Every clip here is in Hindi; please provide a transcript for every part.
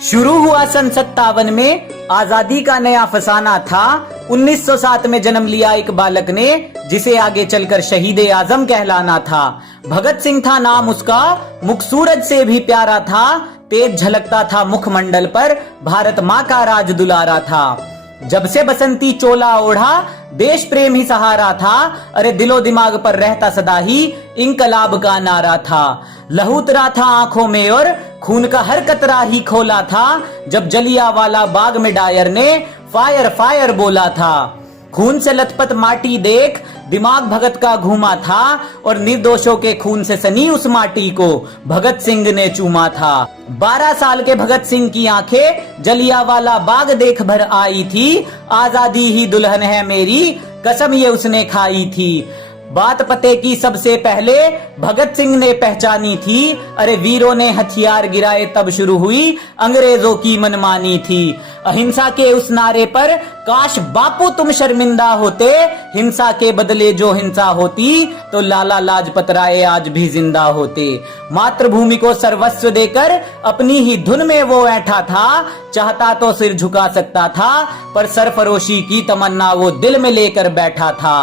शुरू हुआ सन 57 में आजादी का नया फसाना था। 1907 में जन्म लिया एक बालक ने, जिसे आगे चलकर शहीद ए आजम कहलाना था। भगत सिंह था नाम उसका, मुख सूरज से भी प्यारा था। तेज झलकता था मुखमंडल पर, भारत माँ का राज दुलारा था। जब से बसंती चोला ओढ़ा, देश प्रेम ही सहारा था। अरे दिलो दिमाग पर रहता सदा ही इंकलाब का नारा था। लहू उतरा था आंखों में और खून का हर कतरा ही खोला था। जब जलियांवाला बाग में डायर ने फायर फायर बोला था। खून से लथपथ माटी देख दिमाग भगत का घूमा था, और निर्दोषों के खून से सनी उस माटी को भगत सिंह ने चूमा था। 12 साल के भगत सिंह की आंखें जलियांवाला बाग देख भर आई थी। आजादी ही दुल्हन है मेरी, कसम ये उसने खाई थी। बात पते की सबसे पहले भगत सिंह ने पहचानी थी। अरे वीरों ने हथियार गिराए तब शुरू हुई अंग्रेजों की मनमानी थी। अहिंसा के उस नारे पर काश बापू तुम शर्मिंदा होते। हिंसा के बदले जो हिंसा होती तो लाला लाजपत राय आज भी जिंदा होते। मातृभूमि को सर्वस्व देकर अपनी ही धुन में वो ऐठा था। चाहता तो सिर झुका सकता था, पर सरफरोशी की तमन्ना वो दिल में लेकर बैठा था।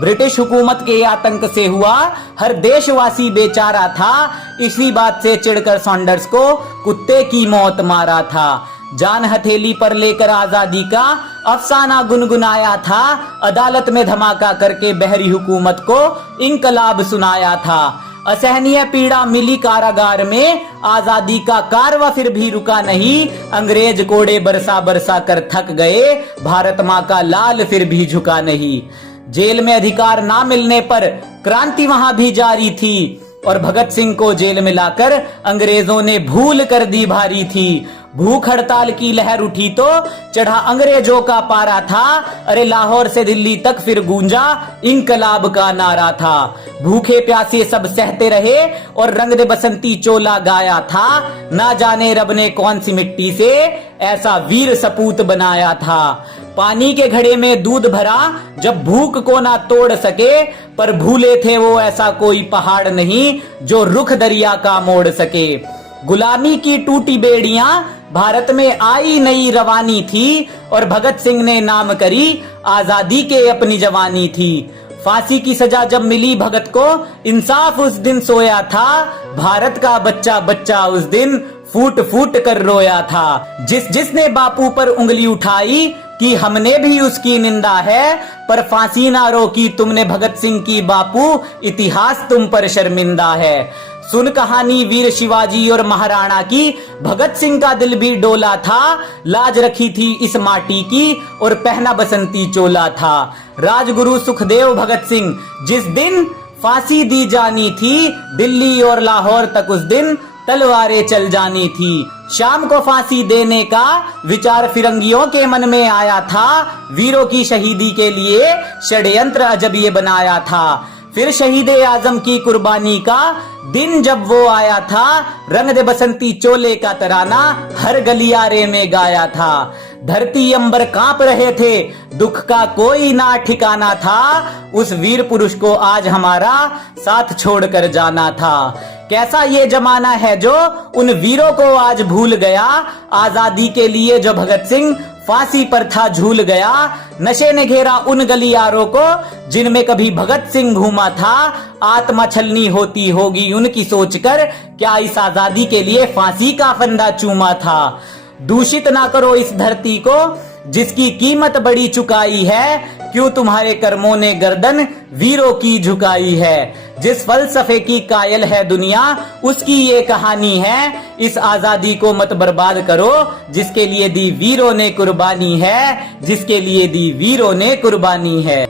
ब्रिटिश हुकूमत के आतंक से हुआ हर देशवासी बेचारा था। इसी बात से चिढ़कर सॉन्डर्स को कुत्ते की मौत मारा था। जान हथेली पर लेकर आजादी का अफसाना गुनगुनाया था। अदालत में धमाका करके बहरी हुकूमत को इंकलाब सुनाया था। असहनीय पीड़ा मिली कारागार में, आजादी का कारवा फिर भी रुका नहीं। अंग्रेज कोड़े बरसा बरसा कर थक गए, भारत माँ का लाल फिर भी झुका नहीं। जेल में अधिकार ना मिलने पर क्रांति वहां भी जारी थी, और भगत सिंह को जेल में लाकर अंग्रेजों ने भूल कर दी भारी थी। भूख हड़ताल की लहर उठी तो चढ़ा अंग्रेजों का पारा था। अरे लाहौर से दिल्ली तक फिर गूंजा इंकलाब का नारा था। भूखे प्यासे सब सहते रहे और रंग दे बसंती चोला गाया था। ना जाने रब ने कौन सी मिट्टी से ऐसा वीर सपूत बनाया था। पानी के घड़े में दूध भरा जब भूख को ना तोड़ सके, पर भूले थे वो ऐसा कोई पहाड़ नहीं जो रुख दरिया का मोड़ सके। गुलामी की टूटी बेड़ियां भारत में आई नई रवानी थी, और भगत सिंह ने नाम करी आजादी के अपनी जवानी थी। फांसी की सजा जब मिली भगत को, इंसाफ उस दिन सोया था। भारत का बच्चा बच्चा उस दिन फूट फूट कर रोया था। जिसने बापू पर उंगली उठाई कि हमने भी उसकी निंदा है, पर फांसी ना रोकी तुमने भगत सिंह की बापू, इतिहास तुम पर शर्मिंदा है। सुन कहानी वीर शिवाजी और महाराणा की, भगत सिंह का दिल भी डोला था। लाज रखी थी इस माटी की और पहना बसंती चोला था। राजगुरु सुखदेव भगत सिंह जिस दिन फांसी दी जानी थी, दिल्ली और लाहौर तक उस दिन तलवारें चल जानी थी। शाम को फांसी देने का विचार फिरंगियों के मन में आया था। वीरों की शहीदी के लिए षड्यंत्र अजब ये बनाया था। फिर शहीद ए आजम की कुर्बानी का दिन जब वो आया था, रंग दे बसंती चोले का तराना हर गलियारे में गाया था। धरती अंबर कांप रहे थे, दुख का कोई ना ठिकाना था। उस वीर पुरुष को आज हमारा साथ छोड़कर जाना था। कैसा ये जमाना है जो उन वीरों को आज भूल गया। आजादी के लिए जो भगत सिंह फांसी पर था झूल गया। नशे ने घेरा उन गलियारों को जिनमें कभी भगत सिंह घूमा था। आत्मा छलनी होती होगी उनकी सोचकर, क्या इस आजादी के लिए फांसी का फंदा चूमा था। दूषित ना करो इस धरती को जिसकी कीमत बड़ी चुकाई है। क्यों तुम्हारे कर्मों ने गर्दन वीरों की झुकाई है। जिस फलसफे की कायल है दुनिया, उसकी ये कहानी है। इस आजादी को मत बर्बाद करो जिसके लिए दी वीरों ने कुर्बानी है, जिसके लिए दी वीरों ने कुर्बानी है।